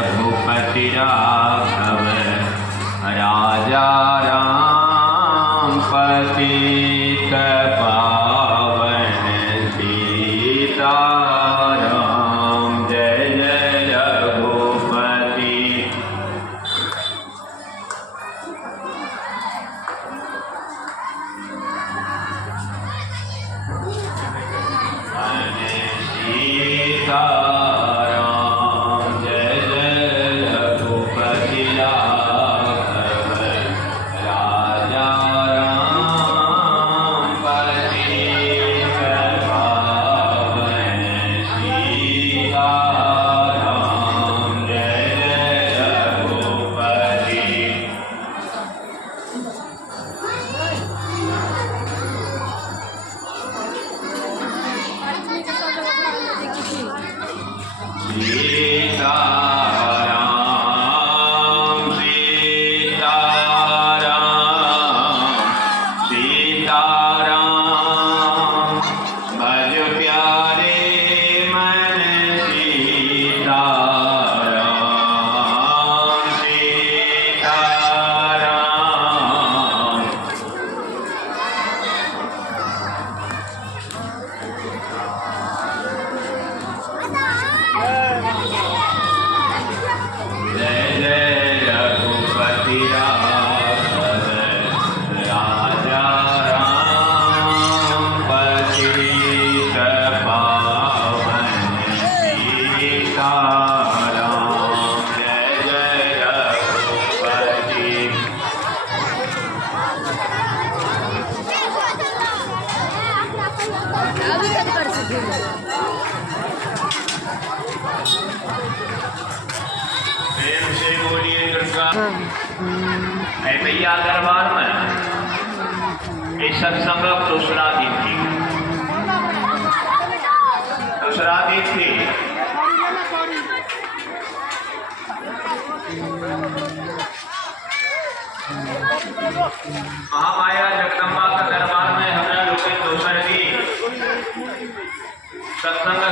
रघुपति राघव राजा राम पतित पावन सीताराम। जय जय रघुपति। सीताराम जय जय रघुपति राघव राजा राम पतित पावन सीताराम। जय जय रघुपति। सीताराम सीताराम सीताराम भज प्यारे मन सीताराम सीताराम। जय जय रघुपति राघव राजा राम पतित पावन सीताराम। जय जय रघुपति। प्रेम से बोलिए दुर्गा। मैं भैया दरबार में ये सत्संग दूसरा दिन थी। महामाया जगदम्बा का दरबार में हमरा लोग दोसर भी सत्संग